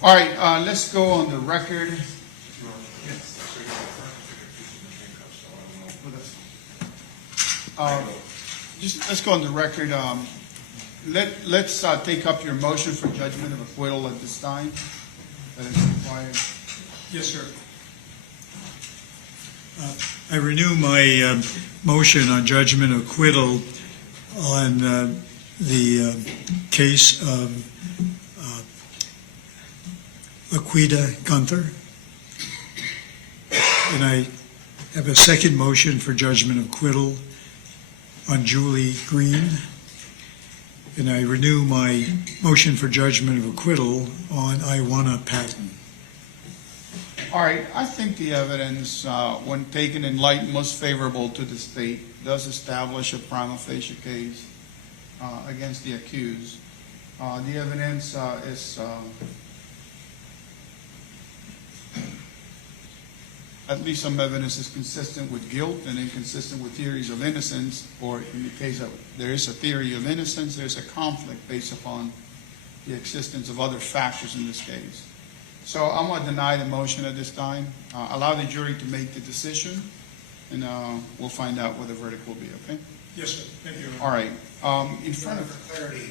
All right, let's go on the record. Let's go on the record. Let's take up your motion for judgment of acquittal at this time. That is required. Yes, sir. I renew my motion on judgment of acquittal on the case of Laquetta Gunther. And I have a second motion for judgment of acquittal on Julie Green. And I renew my motion for judgment of acquittal on Iwana Patton. All right, I think the evidence, when taken in light most favorable to the state, does establish a prima facie case against the accused. The evidence is at least some evidence is consistent with guilt and inconsistent with theories of innocence, or in the case that there is a theory of innocence, there's a conflict based upon the existence of other factors in this case. So I'm going to deny the motion at this time, allow the jury to make the decision, and we'll find out what the verdict will be, okay? Yes, sir. Thank you. All right. In front of... For clarity,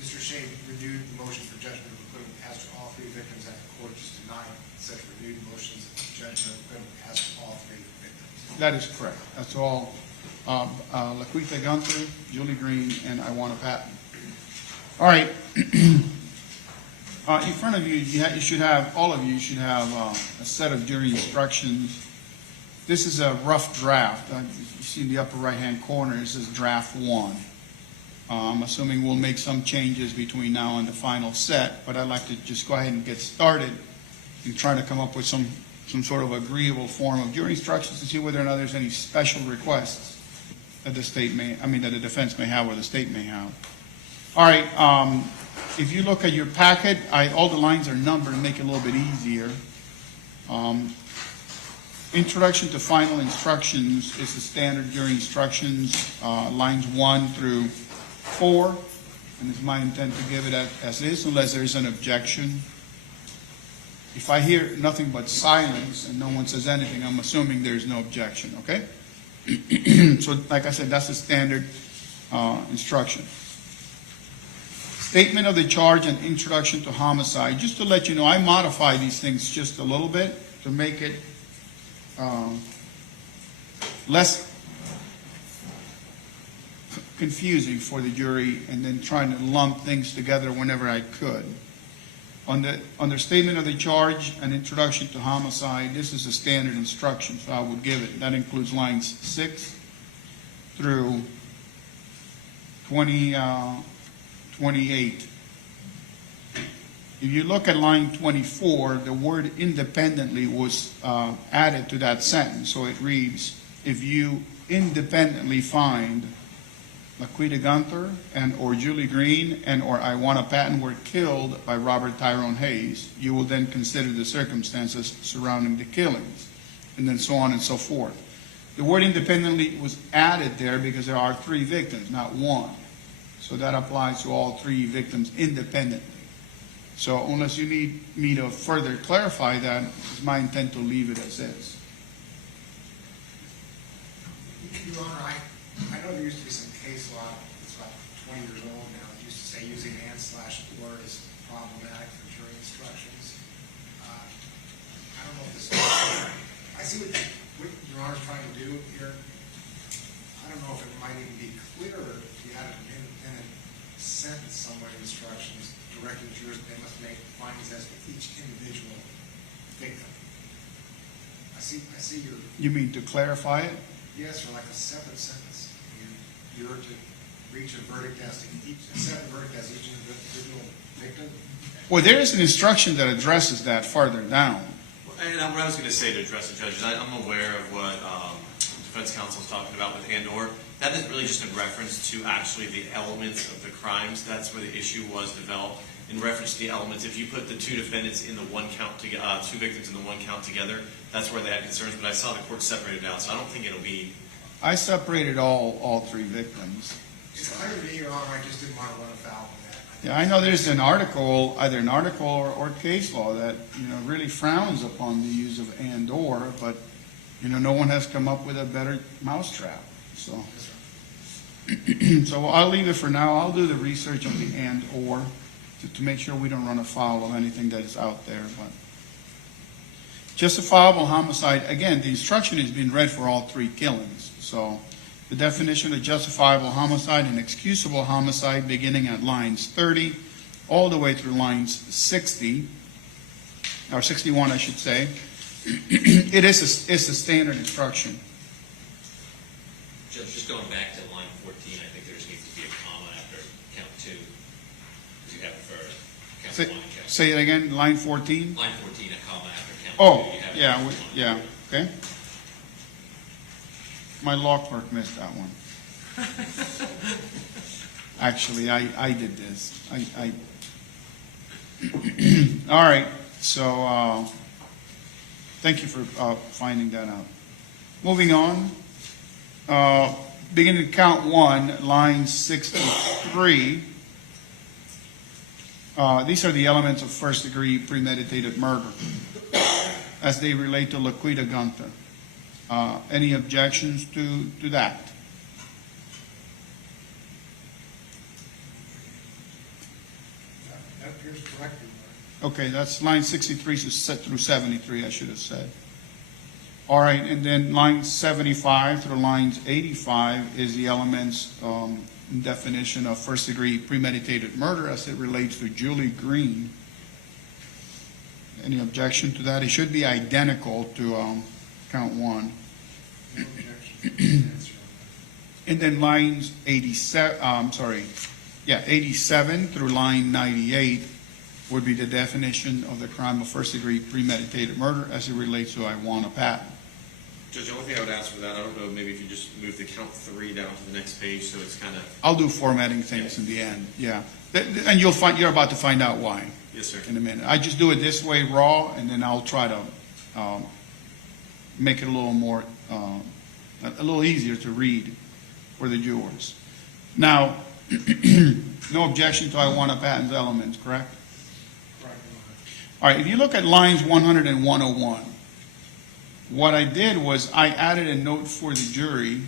Mr. Shane renewed the motion for judgment of acquittal as to all three victims, and the court just denied such renewed motions of judgment of acquittal as to all three victims. That is correct. That's all. Laquetta Gunther, Julie Green, and Iwana Patton. All right. In front of you, you should have, all of you should have a set of jury instructions. This is a rough draft. You see in the upper right-hand corner, it says draft 1. I'm assuming we'll make some changes between now and the final set, but I'd like to just go ahead and get started and try to come up with some sort of agreeable form of jury instructions to see whether or not there's any special requests that the state may, that the defense may have or the state may have. All right. If you look at your packet, all the lines are numbered to make it a little bit easier. Introduction to final instructions is the standard jury instructions, lines 1 through 4, and it's my intent to give it as is unless there is an objection. If I hear nothing but silence and no one says anything, I'm assuming there's no objection, okay? So like I said, that's the standard instruction. Statement of the charge and introduction to homicide. Just to let you know, I modify these things just a little bit to make it less confusing for the jury, and then trying to lump things together whenever I could. Under statement of the charge and introduction to homicide, this is a standard instruction, so I would give it. That includes lines 6 through 28. If you look at line 24, the word independently was added to that sentence. So it reads, if you independently find Laquetta Gunther and or Julie Green and or Iwana Patton were killed by Robert Tyrone Hayes, you will then consider the circumstances surrounding the killings, and then so on and so forth. The word independently was added there because there are 3 victims, not 1. So that applies to all 3 victims independently. So unless you need me to further clarify that, it's my intent to leave it as is. Your Honor, I know there used to be some case law, it's about 20 years old now, that used to say using and/or is problematic for jury instructions. I don't know if this is, I see what Your Honor's trying to do here. I don't know if it might even be clearer if you had an independent sentence somewhere in instructions directing jurors they must make findings as to each individual victim. I see your... You mean to clarify it? Yes, or like a separate sentence. You're to reach a verdict as to each, a separate verdict as each individual victim. Well, there is an instruction that addresses that farther down. And what I was going to say to address the judges, I'm aware of what defense counsel is talking about with and/or. That is really just in reference to actually the elements of the crimes. That's where the issue was developed. In reference to the elements, if you put the 2 defendants in the 1 count together, 2 victims in the 1 count together, that's where they had concerns. But I saw the court separated out, so I don't think it'll be. I separated all 3 victims. It's clear to me, Your Honor, I just didn't want to run afoul of that. I Yeah, I know there's an article, either an article or case law that, really frowns upon the use of and/or, but, no one has come up with a better mousetrap, so. So I'll leave it for now. I'll do the research on the and/or to make sure we don't run afoul of anything that is out there, but. Justifiable homicide, again, the instruction has been read for all three killings, so. The definition of justifiable homicide and excusable homicide beginning at lines 30 all the way through lines 60, or 61, I should say. It's a standard instruction. Judge, just going back to line 14, I think there just needs to be a comma after count 2, because you have it for count 1 and count 2. Say it again, line 14? Line 14, a comma after count 2. Oh, You have it yeah, for 1 and yeah, 2. okay. My law clerk missed that one. Actually, I did this. All right, so thank you for finding that out. Moving on, beginning to count 1, line 63. These are the elements of first-degree premeditated murder as they relate to Laquetta Gunther. Any objections to that? That appears correct. Okay, that's line 63 through 73, I should have said. All right, and then line 75 through lines 85 is the elements definition of first-degree premeditated murder as it relates to Julie Green. Any objection to that? It should be identical to count 1. No objection. And then lines 87 through line 98 would be the definition of the crime of first-degree premeditated murder as it relates to Iwana Patton. Judge, the only thing I would ask for that, I don't know, maybe if you just move the count 3 down to the next page, so it's kind of. I'll do formatting things in the end, yeah. And you're about to find out why Yes, sir. in a minute. I just do it this way raw, and then I'll try to make it a little more, a little easier to read for the viewers. Now, no objection to Iwana Patton's elements, correct? Correct. All right, if you look at lines 100 and 101, what I did was I added a note for the jury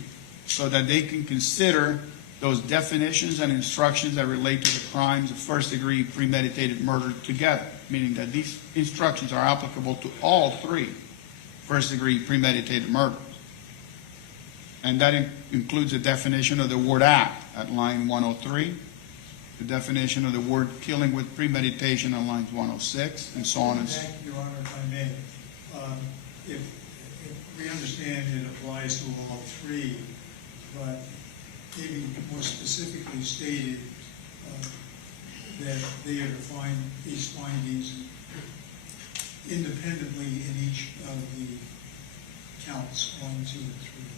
so that they can consider those definitions and instructions that relate to the crimes of first-degree premeditated murder together, meaning that these instructions are applicable to all 3 first-degree premeditated murders. And that includes the definition of the word act at line 103, the definition of the word killing with premeditation on lines 106, and so on and so on. Your Honor, if I may, if we understand it applies to all 3, but maybe more specifically stated that they are to find these findings independently in each of the counts 1, 2, and 3.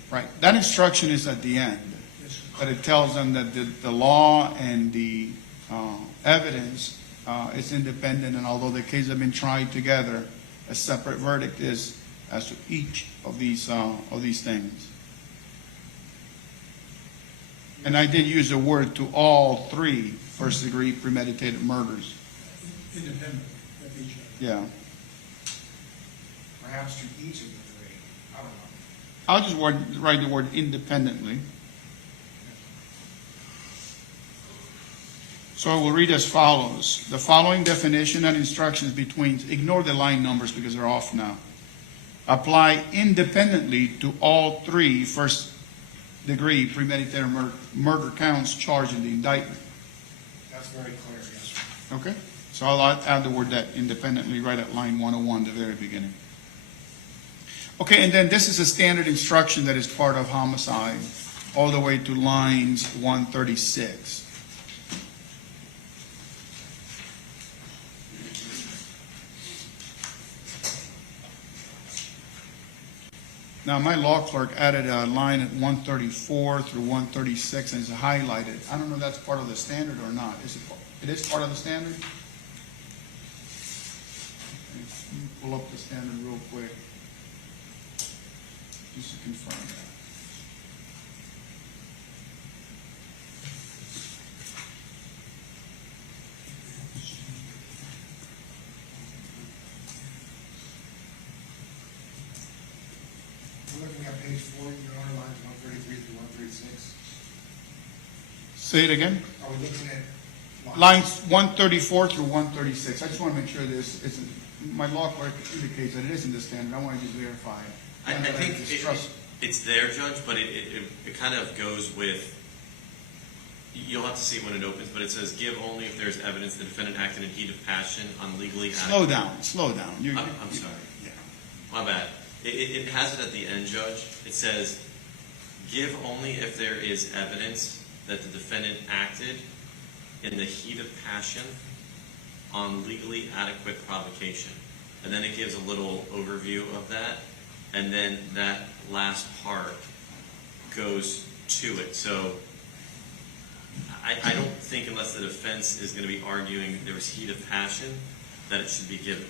Right. That instruction is at the end, Yes, sir. but it tells them that the law and the evidence is independent, and although the cases have been tried together, a separate verdict is as to each of these things. And I did use the word to all 3 first-degree premeditated murders. Independently of each other. Yeah. Perhaps to each of the 3. I don't know. I'll just write the word independently. So I will read as follows. The following definition and instructions between, ignore the line numbers because they're off now, apply independently to all 3 first-degree premeditated murder counts charged in the indictment. That's very clear, yes, sir. Okay? So I'll add the word that independently right at line 101, the very beginning. Okay, and then this is a standard instruction that is part of homicide all the way to lines 136. Now, my law clerk added a line at 134 through 136 and it's highlighted. I don't know if that's part of the standard or not. It is part of the standard? Let me pull up the standard real quick, just to confirm that. looking at page 4, Your Honor, lines 133 through 136. Say it again? Are we looking at Lines 134 through 136. I just want to make sure this isn't, my law clerk indicates that it isn't the standard. I want to just verify it. I think Distrust- it's there, Judge, but it kind of goes with, you'll have to see it when it opens, but it says, give only if there's evidence the defendant acted in heat of passion on legally Slow adequate. slow down. I'm sorry. Yeah. My bad. It has it at the end, Judge. It says, give only if there is evidence that the defendant acted in the heat of passion on legally adequate provocation. And then it gives a little overview of that, and then that last part goes to it. So I don't think, unless the defense is going to be arguing there was heat of passion, that it should be given.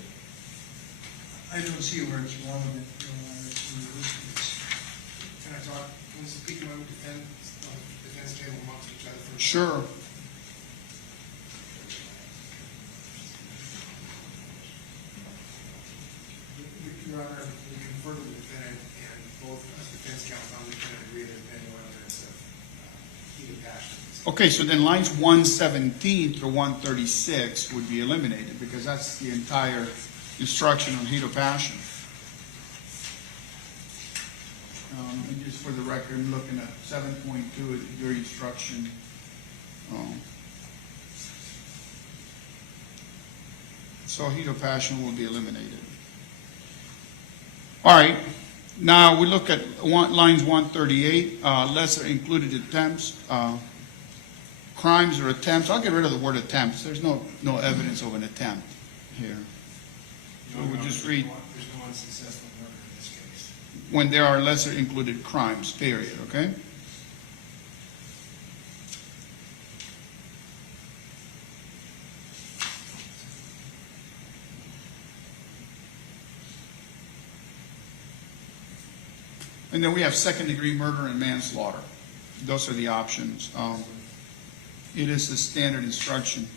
I don't see where it's relevant, Your Honor, to this case. Can I talk, can we speak among defense table amongst each other for a moment? Sure. Your Honor, we confer to the defendant and both as defense counsel, we can agree there's been no evidence of heat of passion. Okay, so then lines 117 through 136 would be eliminated because that's the entire instruction on heat of passion. And just for the record, I'm looking at 7.2 is your instruction. So heat of passion will be eliminated. All right, now we look at lines 138, lesser included attempts, crimes or attempts. I'll get rid of the word attempts. There's no evidence of an attempt here. So we'll just read There's no unsuccessful murder in this case. when there are lesser included crimes, period, okay? And then we have second-degree murder and manslaughter. Those are the options. It is the standard instruction.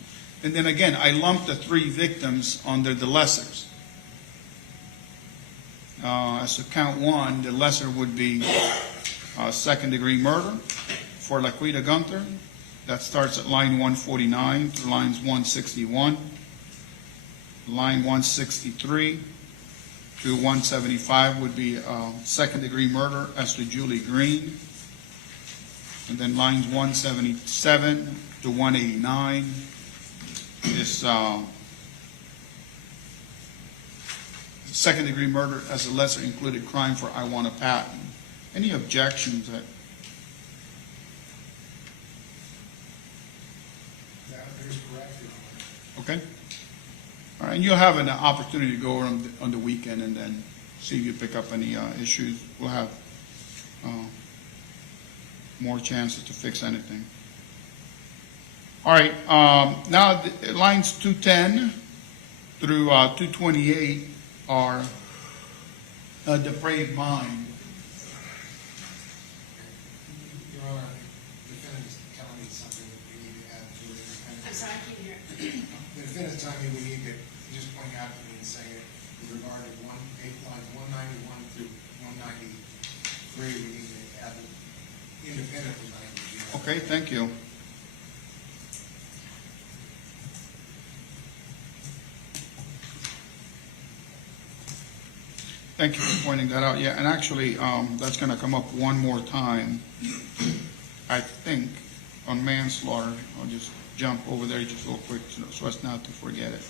And then again, I lumped the 3 victims under the lessers. As to count 1, the lesser would be second-degree murder for Laquetta Gunther. That starts at line 149 through lines 161. Line 163 to 175 would be second-degree murder as to Julie Green. And then lines 177 to 189 is second-degree murder as a lesser included crime for Iwana Patton. Any objections? That is correct, Your Honor. Okay. All right, and you'll have an opportunity to go on the weekend and then see if you pick up any issues. We'll have more chances to fix anything. All right, now lines 210 through 228 are a depraved mind. Your Honor, the defendant is telling me something that we need to add to it. I'm sorry, I can't hear. The defendant's telling me we need to just point out to me and say it with regard to lines 191 through 193, we need to add independently language. Okay, thank you. Thank you for pointing that out. Yeah, and actually, that's going to come up one more time, I think, on manslaughter. I'll just jump over there just real quick so as not to forget it.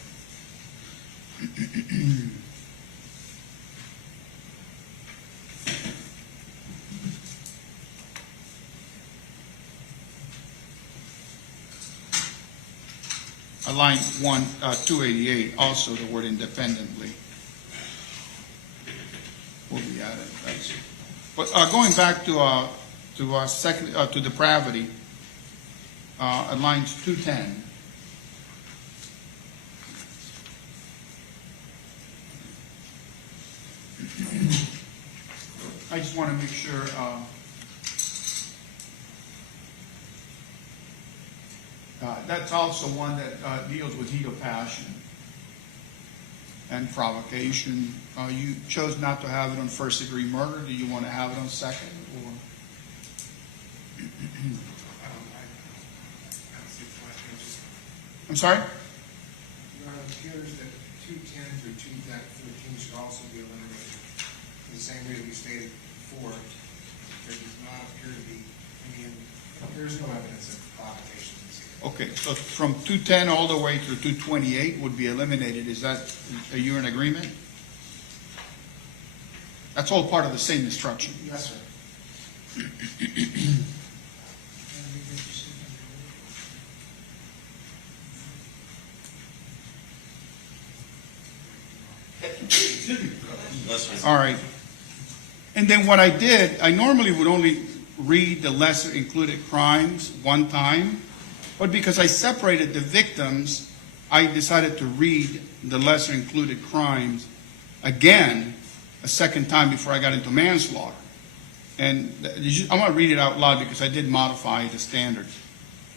Line 288, also the word independently will be added. But going back to depravity, at lines 210. I just want to make sure. That's also one that deals with heat of passion. and provocation. You chose not to have it on first-degree murder. Do you want to have it on second, or? I don't see the question. It's just, I'm sorry? Your Honor, it appears that 210 through 213 should also be eliminated. For the same reason we stated before, there does not appear to be there's no evidence of provocation in this case. Okay, so from 210 all the way through 228 would be eliminated. Are you in agreement? That's all part of the same instruction. Yes, sir. All right. And then what I did, I normally would only read the lesser included crimes one time, but because I separated the victims, I decided to read the lesser included crimes again a second time before I got into manslaughter. And I'm going to read it out loud because I did modify the standard.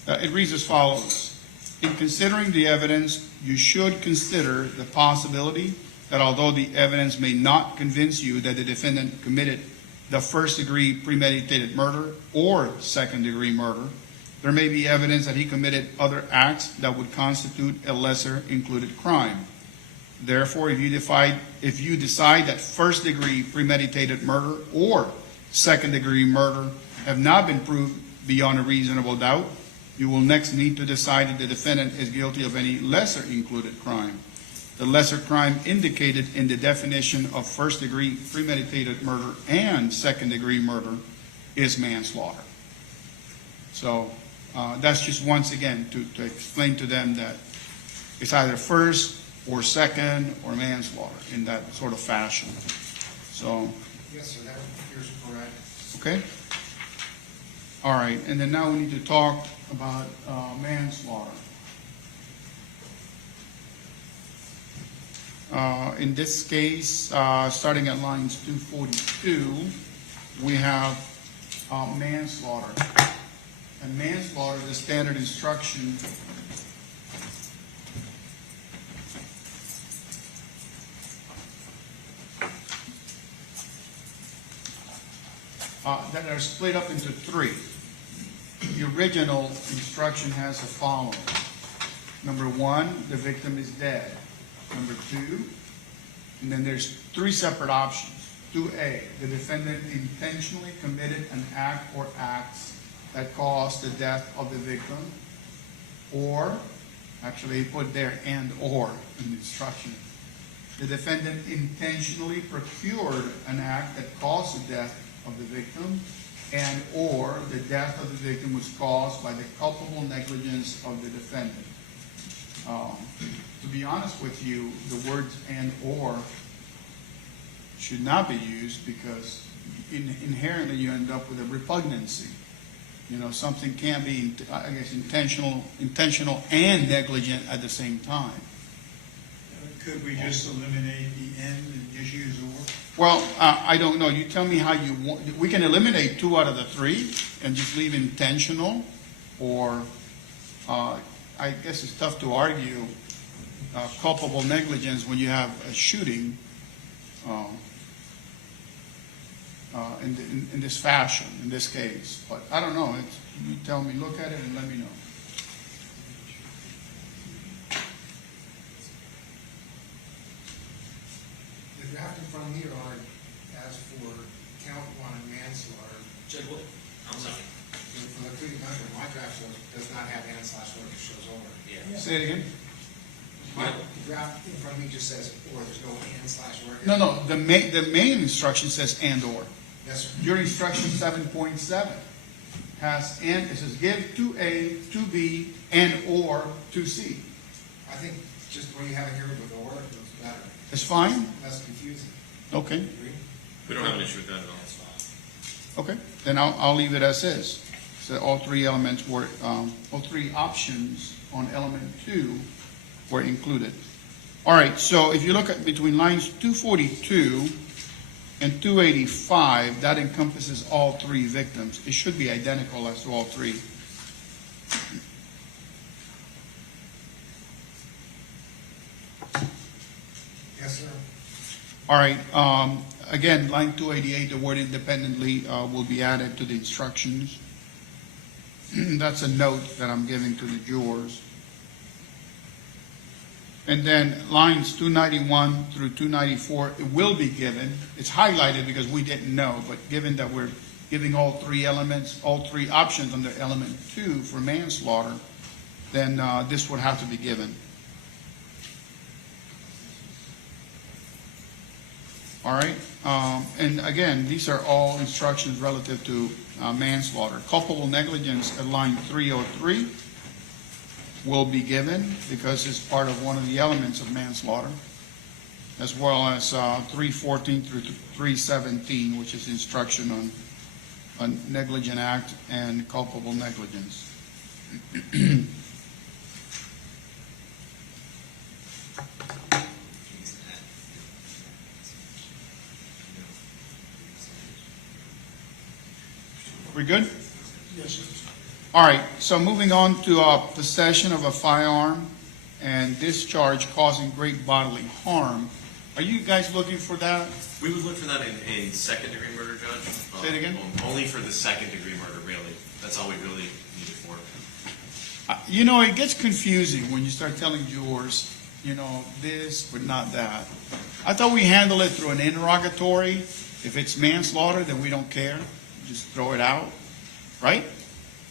It reads as follows. In considering the evidence, you should consider the possibility that although the evidence may not convince you that the defendant committed the first-degree premeditated murder or second-degree murder, there may be evidence that he committed other acts that would constitute a lesser included crime. Therefore, if you decide that first-degree premeditated murder or second-degree murder have not been proved beyond a reasonable doubt, you will next need to decide if the defendant is guilty of any lesser included crime. The lesser crime indicated in the definition of first-degree premeditated murder and second-degree murder is manslaughter. So that's just once again to explain to them that it's either first or second or manslaughter in that sort of fashion. So, Yes, sir, that appears correct. okay? All right, and then now we need to talk about manslaughter. In this case, starting at lines 242, we have manslaughter. And manslaughter, the standard instruction that are split up into three. The original instruction has the following. Number one, the victim is dead. Number two, and then there's three separate options. 2A, the defendant intentionally committed an act or acts that caused the death of the victim, or, actually he put there and or in the instruction. The defendant intentionally procured an act that caused the death of the victim, and or the death of the victim was caused by the culpable negligence of the defendant. To be honest with you, the words and or should not be used because inherently you end up with a repugnancy. You know, something can be, I guess, intentional and negligent at the same time. Could we just eliminate the end and just use or? Well, I don't know. You tell me how you want. We can eliminate 2 out of the 3 and just leave intentional, or I guess it's tough to argue culpable negligence when you have a shooting in this fashion, in this case. But I don't know. You tell me, look at it and let me know. The draft in front of me, Your Honor, as for count 1 and manslaughter, Judge, what? I'm sorry. for the Laquetta Gunther, my draft does not have and/or, it shows over. Yeah. Say it again. The draft in front of me just says or, there's no and/or. No. The main instruction says and or. Yes, sir. Your instruction 7.7 has and. It says give 2A, 2B, and or 2C. I think just when you have it here with or, it looks better. It's fine? Less confusing. Okay. Agree? We don't have an issue with that at all. That's fine. Okay. Then I'll leave it as is. So all 3 elements were, all 3 options on element 2 were included. All right. So if you look at between lines 242 and 285, that encompasses all 3 victims. It should be identical as to all 3. Yes, sir. All right, again, line 288, the word independently will be added to the instructions. That's a note that I'm giving to the jurors. And then lines 291 through 294, it will be given. It's highlighted because we didn't know, but given that we're giving all three elements, all three options under element 2 for manslaughter, then this would have to be given. All right, and again, these are all instructions relative to manslaughter. Culpable negligence at line 303 will be given because it's part of one of the elements of manslaughter, as well as 314 through 317, which is instruction on negligent act and culpable negligence. We good? Yes, sir. All right, so moving on to possession of a firearm and discharge causing great bodily harm. Are you guys looking for that? We would look for that in second-degree murder, Judge. Say it again? Only for the second-degree murder, really. That's all we really need it for. You know, it gets confusing when you start telling jurors, you know, this but not that. I thought we handle it through an interrogatory. If it's manslaughter, then we don't care. Just throw it out, right?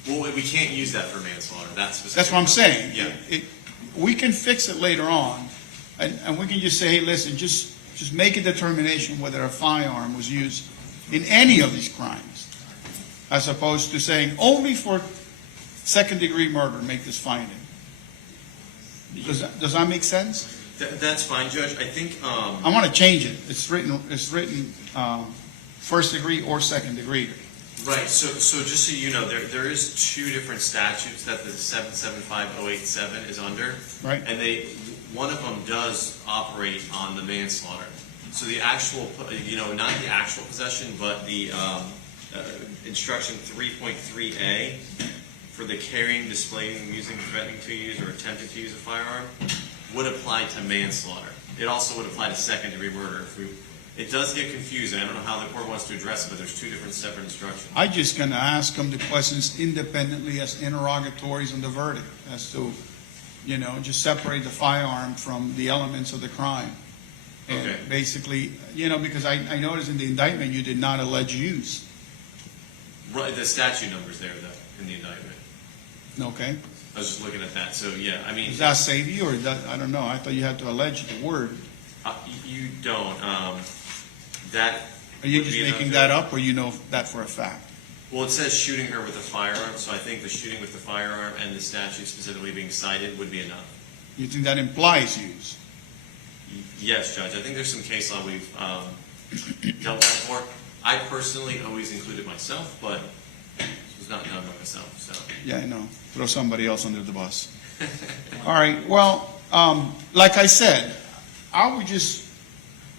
Well, we can't use that for manslaughter. That's what I'm saying. Yeah. We can fix it later on, and we can just say, hey, listen, just make a determination whether a firearm was used in any of these crimes, as opposed to saying only for second-degree murder make this finding. Does that make sense? That's fine, Judge. I think I want to change it. It's written first degree or second degree. right. So just so you know, there is two different statutes that the 775087 is under, Right. and one of them does operate on the manslaughter. So the actual, not the actual possession, but the instruction 3.3a for the carrying, displaying, using, threatening to use, or attempting to use a firearm would apply to manslaughter. It also would apply to second-degree murder. It does get confusing. I don't know how the court wants to address it, but there's two different separate instructions. I'm just going to ask them the questions independently as interrogatories on the verdict, as to, just separate the firearm from the elements of the crime. And Okay. basically, because I noticed in the indictment you did not allege use. Right, the statute number's there, though, in the indictment. Okay? I was just looking at that. So, yeah, I mean, Does that save you, or I don't know. I thought you had to allege the word. you don't. That Are you would just be enough, making Judge. that up, or you know that for a fact? Well, it says shooting her with a firearm, so I think the shooting with the firearm and the statute specifically being cited would be enough. You think that implies use? Yes, Judge. I think there's some case law we've dealt with before. I personally always included myself, but this was not done by myself. So Yeah, I know. Throw somebody else under the bus. All right. Well, like I said, I would just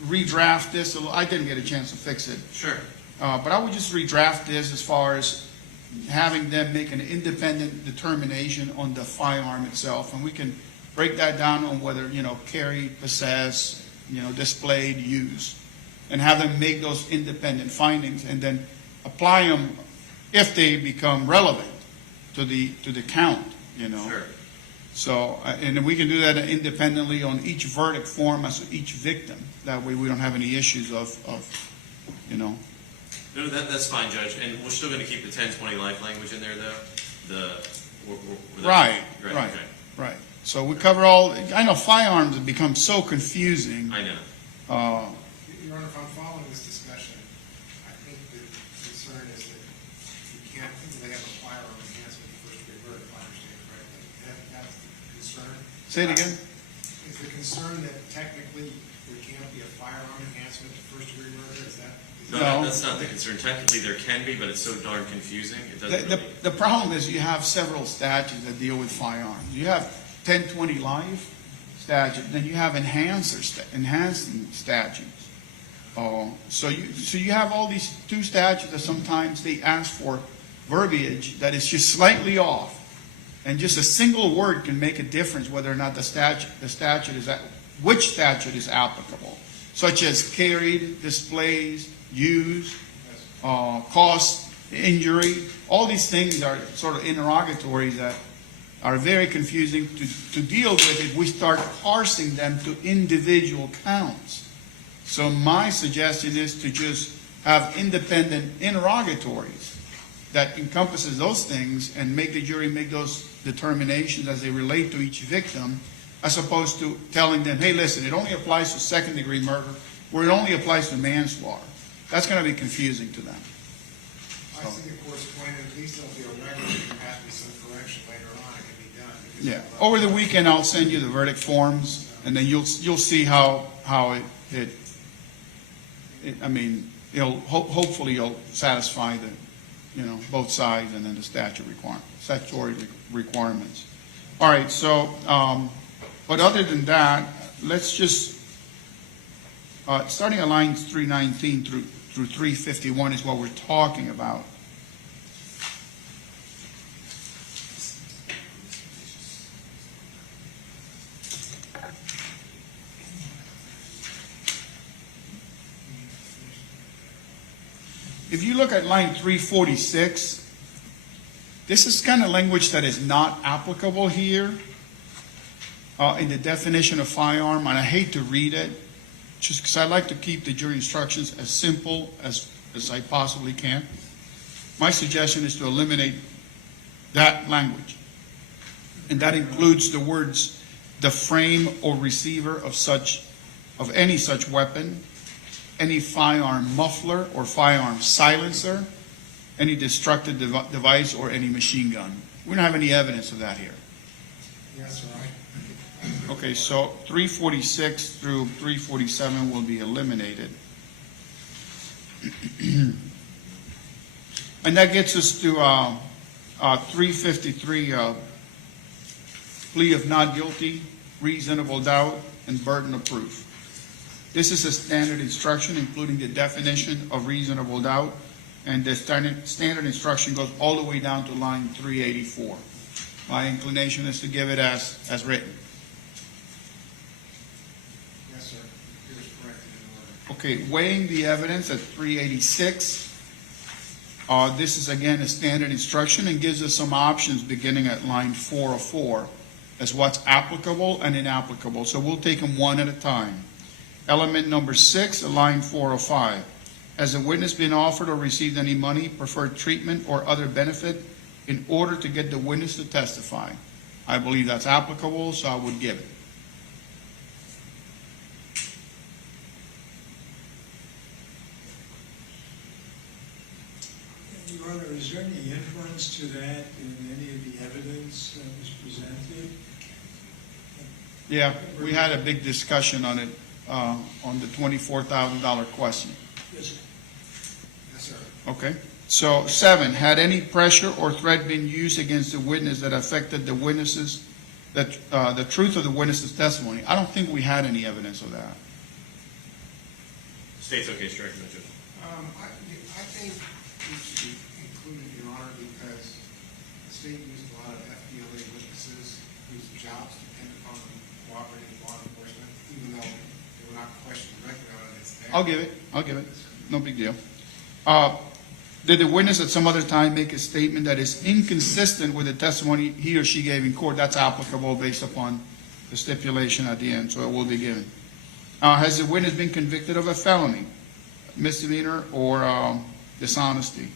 redraft this. I didn't get a chance to fix it. sure. But I would just redraft this as far as having them make an independent determination on the firearm itself. And we can break that down on whether, carry, possess, displayed, used. And have them make those independent findings and then apply them if they become relevant to the count, Sure. So, and then we can do that independently on each verdict form as each victim. That way we don't have any issues of. No, that's fine, Judge. And we're still going to keep the 10-20 life language in there, though. Right. Okay. Right. So we cover all, I know firearms have become so confusing. I know. Your Honor, if I'm following this discussion, I think the concern is that you can't really have a firearm enhancement for first-degree murder, if I understand correctly. That's the concern? Say it again? Is the concern that technically there can't be a firearm enhancement to first-degree murder? Is that? No. That's not the concern. Technically, there can be, but it's so darn confusing. It doesn't really. The problem is you have several statutes that deal with firearms. You have 1020 life statute, then you have enhancing statutes. So you have all these two statutes that sometimes they ask for verbiage that is just slightly off, and just a single word can make a difference whether or not which statute is applicable. such as carried, displays, used, caused injury. All these things are sort of interrogatories that are very confusing to deal with if we start parsing them to individual counts. So my suggestion is to just have independent interrogatories that encompasses those things and make the jury make those determinations as they relate to each victim, as opposed to telling them, hey, listen, it only applies to second-degree murder, or it only applies to manslaughter. That's going to be confusing to them. I think, of course, when at least there'll be a record, there has to be some correction later on, it can be done. because Yeah. of- Over the weekend, I'll send you the verdict forms, and then you'll see how I mean, hopefully you'll satisfy both sides and then the statutory requirements. All right, so, but other than that, let's just, starting at lines 319 through 351 is what we're talking about. If you look at line 346, this is kind of language that is not applicable here in the definition of firearm, and I hate to read it, just because I like to keep the jury instructions as simple as I possibly can. My suggestion is to eliminate that language, and that includes the words, the frame or receiver of any such weapon, any firearm muffler or firearm silencer, any destructive device, or any machine gun. We don't have any evidence of that here. Yes, all right. Okay, so 346 through 347 will be eliminated. And that gets us to 353, plea of not guilty, reasonable doubt, and burden of proof. This is a standard instruction, including the definition of reasonable doubt, and the standard instruction goes all the way down to line 384. My inclination is to give it as written. Yes, sir. Here's corrected in order. Okay, weighing the evidence at 386. This is again a standard instruction and gives us some options beginning at line 404 as what's applicable and inapplicable. So we'll take them one at a time. Element number 6, line 405. Has the witness been offered or received any money, preferred treatment, or other benefit in order to get the witness to testify? I believe that's applicable, so I would give it. Your Honor, is there any inference to that in any of the evidence that was presented? Yeah, we had a big discussion on it, on the $24,000 question. Yes, sir. Yes, sir. Okay. So 7, had any pressure or threat been used against the witness that affected the witness's, the truth of the witness's testimony? I don't think we had any evidence of that. State's okay, strike that, Judge. I think it should be included, Your Honor, because the state used a lot of FBLA witnesses whose jobs depend upon cooperating law enforcement, even though they were not questioned directly on it. It's there. I'll give it. No big deal. Did the witness at some other time make a statement that is inconsistent with the testimony he or she gave in court? That's applicable based upon the stipulation at the end, so it will be given. Has the witness been convicted of a felony, misdemeanor, or dishonesty?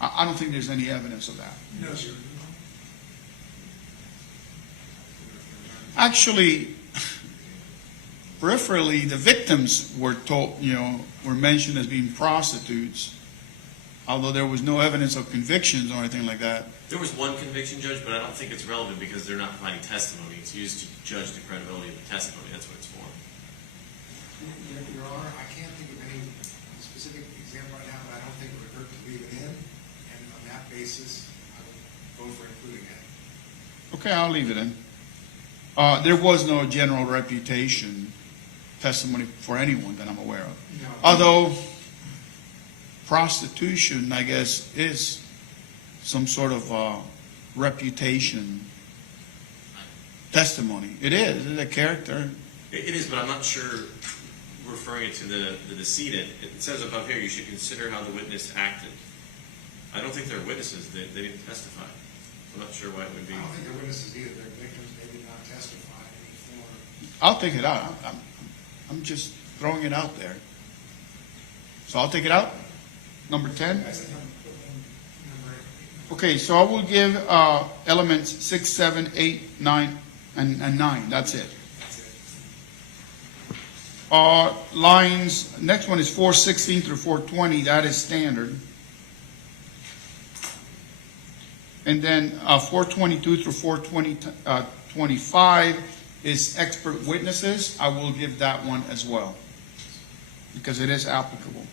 I don't think there's any evidence of that. No, sir. Actually, peripherally, the victims were were mentioned as being prostitutes, although there was no evidence of convictions or anything like that. There was one conviction, Judge, but I don't think it's relevant because they're not providing testimony. It's used to judge the credibility of the testimony. That's what it's for. Your Honor, I can't think of any specific example right now, but I don't think it would hurt to leave it in, and on that basis, I would vote for including it. Okay, I'll leave it in. There was no general reputation testimony for anyone that I'm aware of. No. Although prostitution, I guess, is some sort of reputation testimony. It is. It's a character. It is, but I'm not sure referring it to the decedent, it says above here, you should consider how the witness acted. I don't think they're witnesses, they didn't testify. I'm not sure why it would be. I don't think they're witnesses either, they're victims, they did not testify in any form. I'll take it out. I'm just throwing it out there. So I'll take it out. Number 10. I said number 8. Okay, so I will give elements 6, 7, 8, 9, and 9. That's it. That's it. Lines, next one is 416 through 420. That is standard. And then 422 through 425 is expert witnesses. I will give that one as well because it is applicable.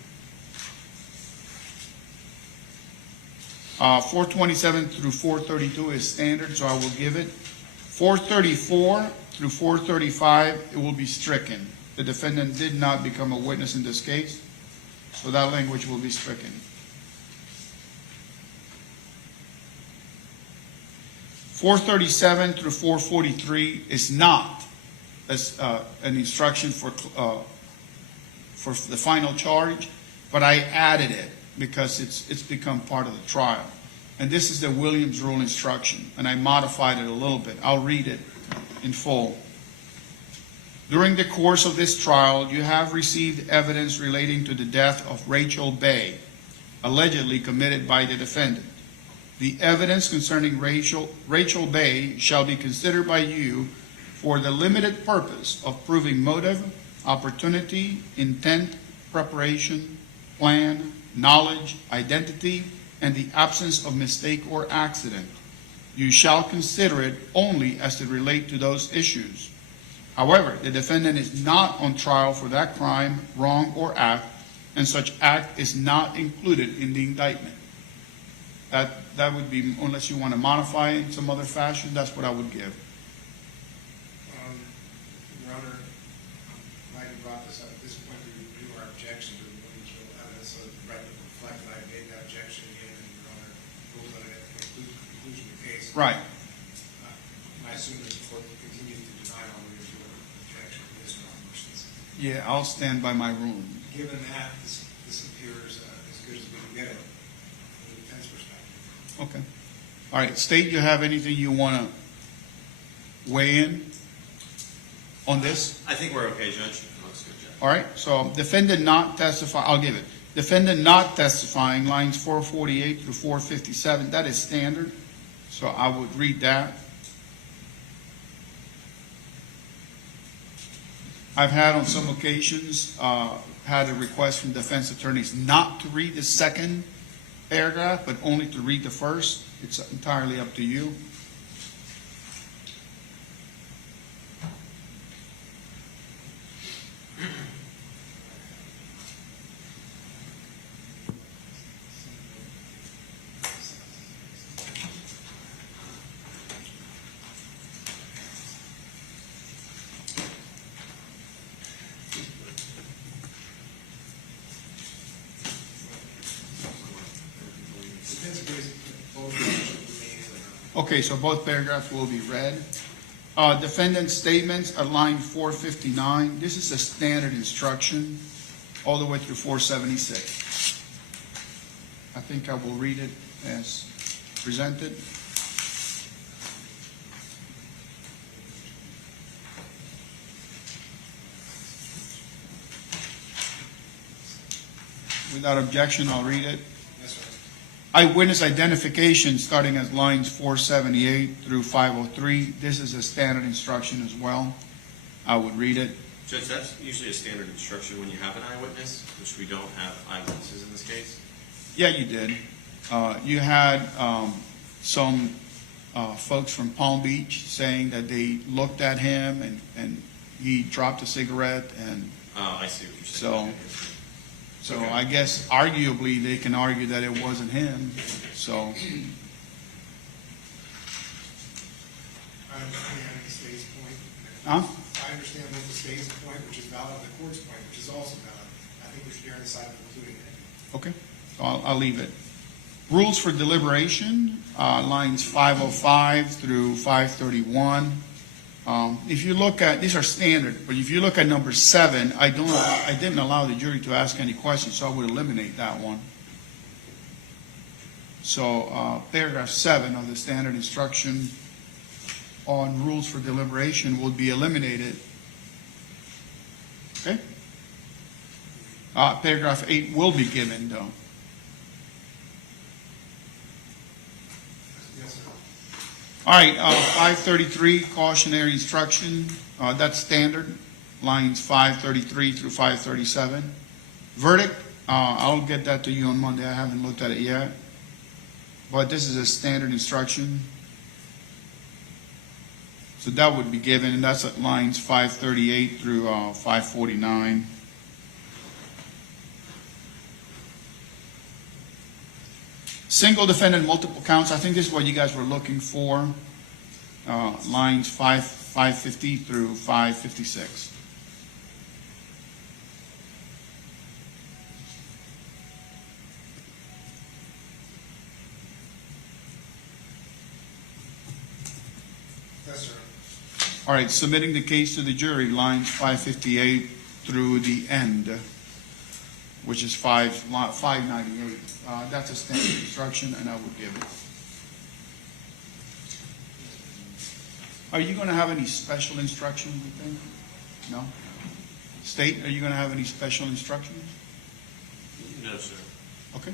427 through 432 is standard, so I will give it. 434 through 435, it will be stricken. The defendant did not become a witness in this case, so that language will be stricken. 437 through 443 is not an instruction for the final charge, but I added it because it's become part of the trial. And this is the Williams rule instruction, and I modified it a little bit. I'll read it in full. During the course of this trial, you have received evidence relating to the death of Rachel Bay, allegedly committed by the defendant. The evidence concerning Rachel Bay shall be considered by you for the limited purpose of proving motive, opportunity, intent, preparation, plan, knowledge, identity, and the absence of mistake or accident. You shall consider it only as to relate to those issues. However, the defendant is not on trial for that crime, wrong, or act, and such act is not included in the indictment. That would be, unless you want to modify it in some other fashion, that's what I would give. Your Honor, I'm glad you brought this up. At this point, we review our objection to the Williams rule evidence, so that the record will reflect that I made that objection again, and Your Honor ruled on it at the conclusion of the case. Right. And I assume that the court will continue to deny all Williams rule objection to this motions. Yeah, I'll stand by my ruling. Given that, this appears as good as we can get it from the defense perspective. Okay. All right, State, you have anything you want to weigh in on this? I think we're okay, Judge. Looks good, Judge. All right, so defendant not testify, I'll give it. Defendant not testifying, lines 448 through 457, that is standard. So I would read that. I've had on some occasions, had a request from defense attorneys not to read the second paragraph, but only to read the first. It's entirely up to you. Okay, so both paragraphs will be read. Defendant's statements at line 459. This is a standard instruction all the way through 476. I think I will read it as presented. Without objection, I'll read it. Yes, sir. Eyewitness identification starting at lines 478 through 503. This is a standard instruction as well. I would read it. Judge, that's usually a standard instruction when you have an eyewitness, which we don't have eyewitnesses in this case. Yeah, you did. You had some folks from Palm Beach saying that they looked at him and he dropped a cigarette, and I see what you're saying. so Okay. I guess arguably they can argue that it wasn't him. So I understand the state's point. Huh? I understand both the state's point, which is valid, and the court's point, which is also valid. I think we should err on the side of including it. okay, so I'll leave it. Rules for deliberation, lines 505 through 531. If you look at, these are standard, but if you look at number 7, I didn't allow the jury to ask any questions, so I would eliminate that one. So paragraph 7 of the standard instruction on rules for deliberation will be eliminated. Okay? Paragraph 8 will be given, though. Yes, sir. All right, 533, cautionary instruction, that's standard, lines 533 through 537. Verdict, I'll get that to you on Monday, I haven't looked at it yet. But this is a standard instruction. So that would be given, and that's at lines 538 through 549. Single defendant, multiple counts, I think this is what you guys were looking for. Lines 550 through 556. Yes, sir. All right, submitting the case to the jury, lines 558 through the end, which is 598. That's a standard instruction, and I would give it. Are you going to have any special instructions, you think? No? State, are you going to have any special instructions? No, sir. Okay.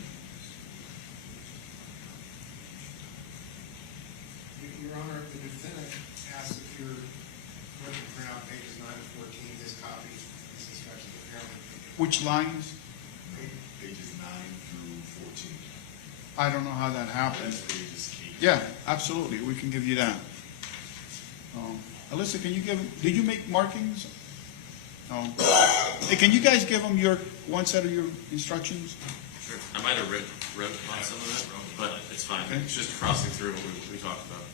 Your Honor, the defendant asked if you're going to print out pages 9 to 14, this copy, these instructions apparently. Which lines? Pages 9 through 14. I don't know how that happened. That's pages 8. Yeah, absolutely, we can give you that. Alyssa, can you did you make markings? No. Hey, can you guys give them one set of your instructions? Sure. I might have wrote on some of that, but it's fine. Okay. It's just crossing through what we talked about.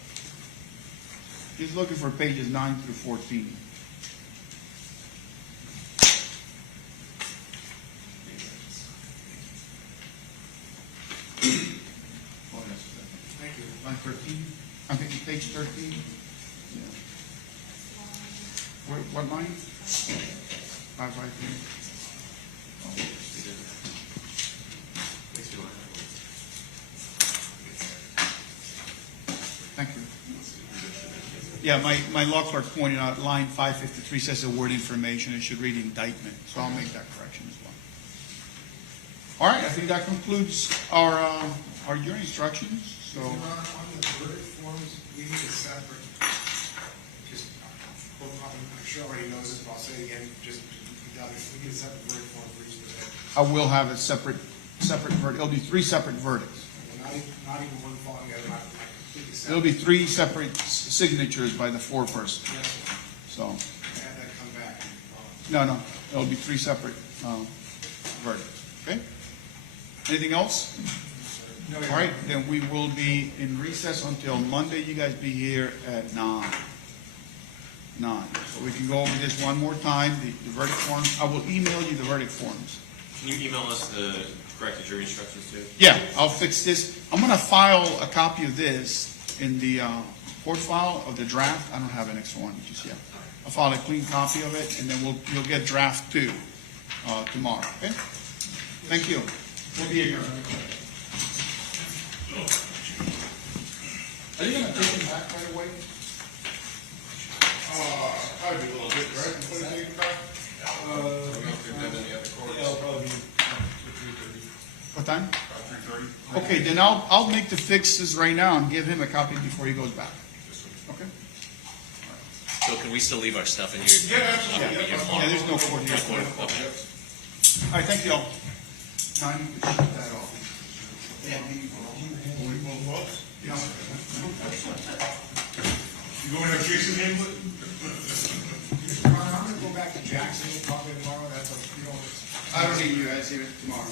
He's looking for pages 9 through 14. Thank you. Line 13? I think it's page 13? Yeah. What line? 553. Thank you. Yeah, my law clerk pointed out line 553 says the word information. It should read indictment, so I'll make that correction as well. All right, I think that concludes our jury instructions. So, Your Honor, on the verdict forms, we need a separate, just, I'm sure everybody knows this, but I'll say it again, just, we need a separate verdict form for each defendant. I will have a separate verdict. It'll be 3 separate verdicts. Not even one following the other, not completely separate. It'll be 3 separate signatures by the foreperson. Yes, sir. So, Have that come back. no, it'll be 3 separate verdicts. Okay? Anything else? No, All right, then we will be in recess until Monday. You guys be here at 9. So we can go over this one more time, the verdict forms. I will email you the verdict forms. Can you email us the corrected jury instructions too? Yeah, I'll fix this. I'm going to file a copy of this in the court file of the draft. I don't have an extra one just yet. I'll file a clean copy of it, and then you'll get draft 2 tomorrow, okay? Thank you. We'll be here. Are you going to take him back right away? Probably a little bit, right? Before they take it back? It'll probably be 3:30. What time? 3:30? Okay, then I'll make the fixes right now and give him a copy before he goes back. Okay? So can we still leave our stuff in here? Yeah, absolutely. Yeah, there's no court here. Okay. All right, thank you all. Now I need to shut that off. You going to have Jason Hamlet? Your Honor, I'm gonna go back to Jacksonville probably tomorrow, that's a, I don't need you guys here tomorrow, no.